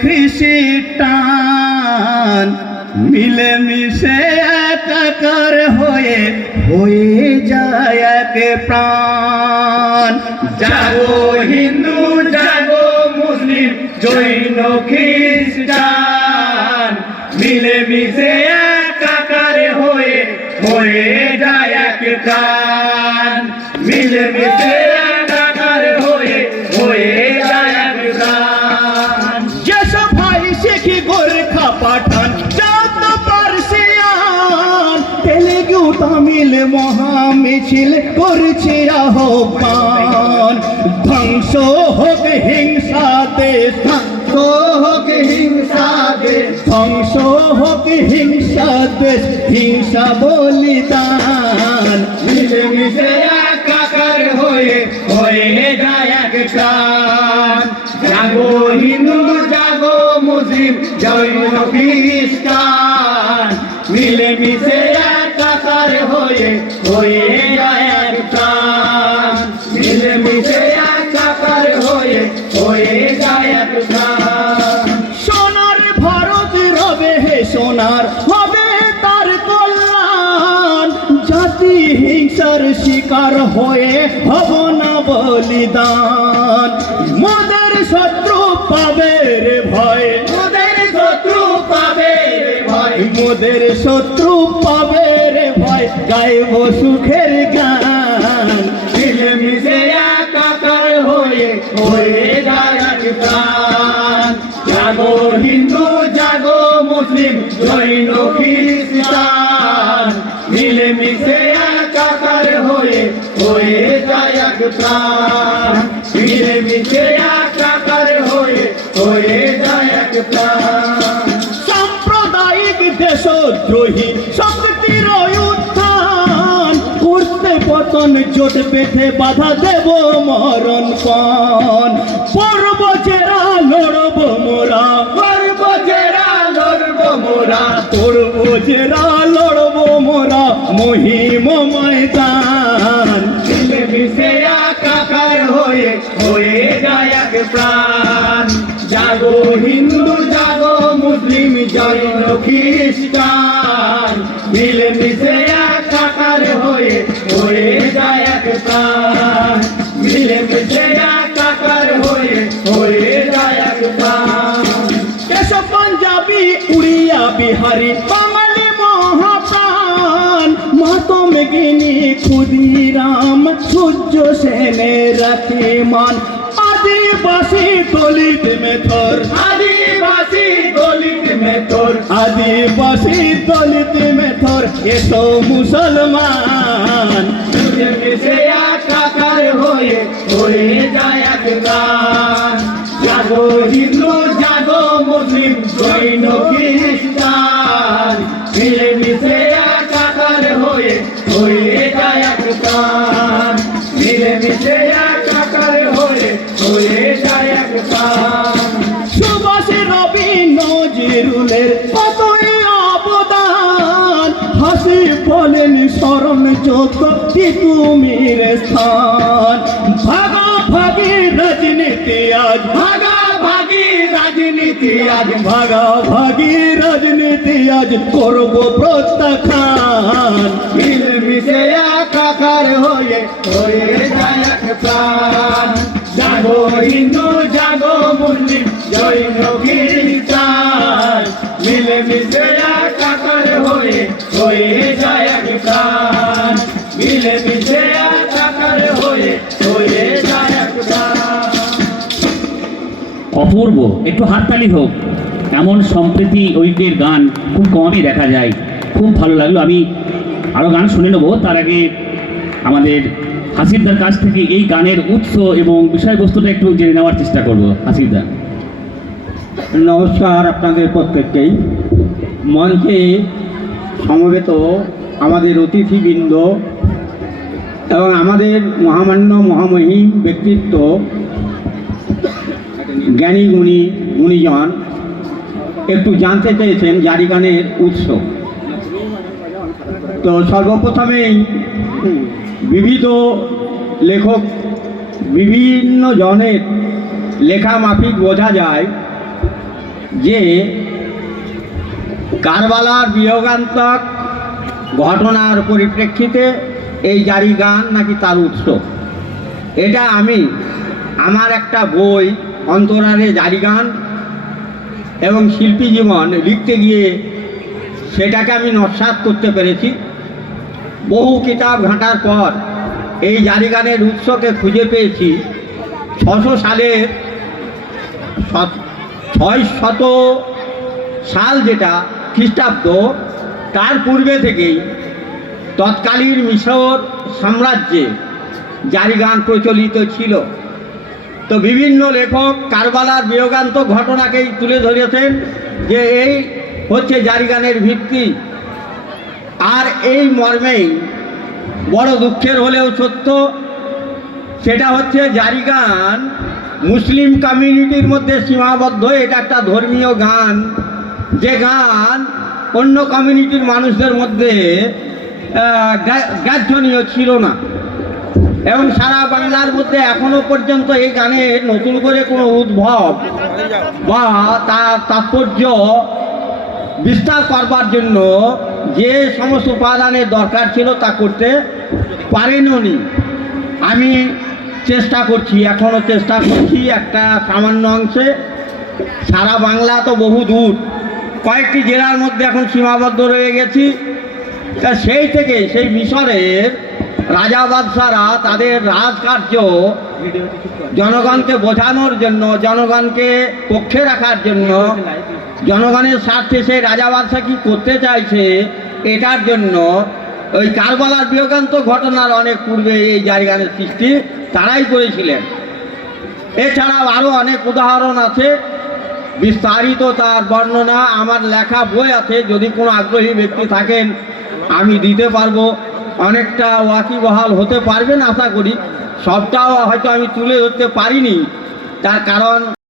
খ্রিস্টান মিলেমিশে একাকার হয়ে হয়ে যায় এক প্রাণ। জাগো হিন্দু, জাগো মুসলিম, জৈন, খ্রিস্টান মিলেমিশে একাকার হয়ে হয়ে যায় এক প্রাণ। হোক হিংসা দেশ। ধ্বংস হোক হিংসা দেশ। ধ্বংস হোক হিংসা দেশ। হিংসা বলিদান। মিলেমিশে একাকার হয়ে হয়ে যায় এক প্রাণ। জাগো হিন্দু জাগো মুসলিম জৈন খ্রিস্টান। মিলেমিশে একাকার হয়ে হয়ে হিংসার শিকার হয়ে হব না বলিদান। মোদের শত্রু পাবে রে ভয়। মোদের শত্রু পাবে রে ভয়। মোদের শত্রু পাবে রে ভয়। গাইব সুখের গান মিলেমিশে একাকার হয়ে হয়ে যায় প্রাণ। জাগো হিন্দু জাগো মুসলিম জৈন খ্রিস্টান। মিলেমিশে একাকার প্রাণ। একাকার হয়ে হয়ে যায় এক প্রাণ। সাম্প্রদায়িক দেশদ্রোহী শক্তির উত্থান। করতে পতন জোট পেতে বাধা দেব মরণ পান পর্ব জেরা লড়ব মোরা। পর্ব জেরা লড়ব মোরা। পর্ব জেরা জাগো হিন্দু জাগো, মুসলিম জৈন খ্রিস্টান। মিলে মিশে একাকার হয়ে হয়ে যায় এক প্রাণ। মিলে মিশে একাকার হয়ে হয়ে যায় এক প্রাণ। কেশব পাঞ্জাবি উড়িয়া বিহারি, বাঙালি মহাপ্রাণ। মাতম গিনি ক্ষুদিরাম, সূর্য সেনের রাখে মান আদিবাসী দলিত মেথর। আদিবাসী দলিত মেথর। আদিবাসী দলিত মেথর এসো মুসলমান। স্মরণ যোগ্য তিতুমির স্থান, ভাগা ভাগি রাজনীতি আজ, ভাগা ভাগি রাজনীতি আজ, ভাগা ভাগি রাজনীতি আজ করব প্রত্যাখ্যান। মিলে মিশে একাকার হয়ে হয়ে যায় প্রাণ। জাগো হিন্দু, জাগো মুসলিম জৈন খ্রিস্টান মিলে মিশে একাকার হয়ে হয়ে যায় অপূর্ব একটু হাততালি হোক। এমন সম্প্রীতি ঐক্যের গান খুব কমই দেখা যায়। খুব ভালো লাগল। আমি আরও গান শুনে নেব। তার আগে আমাদের হাসিবদার কাছ থেকে এই গানের উৎস এবং বিষয়বস্তুটা একটু জেনে নেওয়ার চেষ্টা করব। হাসিবদা নমস্কার আপনাদের প্রত্যেককেই। মঞ্চে সমবেত আমাদের অতিথিবৃন্দ এবং আমাদের মহামান্য মহামহিম ব্যক্তিত্ব, জ্ঞানী গুণী গুণীজন, একটু জানতে চেয়েছেন জারি গানের উৎস। তো সর্বপ্রথমেই বিবিধ লেখক, বিভিন্ন জনের লেখা মাফিক বোঝা যায় যে কারবালার বিয়োগান্তক ঘটনার পরিপ্রেক্ষিতে এই জারি গান নাকি তার উৎস? এটা আমি, আমার একটা বই অন্তরারে জারি গান এবং শিল্পী জীবন লিখতে গিয়ে সেটাকে আমি নস্বাত করতে পেরেছি। বহু কিতাব ঘাঁটার পর এই জারি গানের উৎসকে খুঁজে পেয়েছি ছশো সালের ছয় শত সাল যেটা খ্রিস্টাব্দ তার পূর্বে থেকেই তৎকালীন মিশর সাম্রাজ্যে জারি গান প্রচলিত ছিল। তো বিভিন্ন লেখক কারবালার বিয়োগান্ত ঘটনাকেই তুলে ধরেছেন যে এই হচ্ছে জারি গানের ভিত্তি। আর এই মর্মেই বড় দুঃখের হলেও সত্য, সেটা হচ্ছে জারি গান মুসলিম কমিউনিটির মধ্যে সীমাবদ্ধ, এটা একটা ধর্মীয় গান। যে গান অন্য কমিউনিটির মানুষদের মধ্যে গ্রাহ্যনীয় ছিল না। এবং সারা বাংলার মধ্যে এখনও পর্যন্ত এই গানের নতুন করে কোনো উদ্ভব বা তার তাৎপর্য বিস্তার করবার জন্য যে সমস্ত উপাদানের দরকার ছিল তা করতে পারেননি। আমি চেষ্টা করছি এখনও চেষ্টা করছি একটা সামান্য অংশে। সারা বাংলা তো বহু দূর। কয়েকটি জেলার মধ্যে এখন সীমাবদ্ধ রয়ে গেছি। তা সেই থেকে সেই মিশরের রাজা বাদশারা তাদের রাজকার্য জনগণকে বোঝানোর জন্য, জনগণকে পক্ষে রাখার জন্য, জনগণের স্বার্থে সেই রাজা বাদশাহ কি করতে চাইছে এটার জন্য ওই কারবালার বিয়োগান্ত ঘটনার অনেক পূর্বে এই জায়গানের সৃষ্টি তারাই করেছিলেন। এছাড়াও আরও অনেক উদাহরণ আছে। বিস্তারিত তার বর্ণনা, আমার লেখা বই আছে, যদি কোনো আগ্রহী ব্যক্তি থাকেন, আমি দিতে পারব। অনেকটা ওয়াকিবহাল হতে পারবেন, আশা করি। সবটাও হয়তো আমি তুলে ধরতে পারিনি। তার কারণ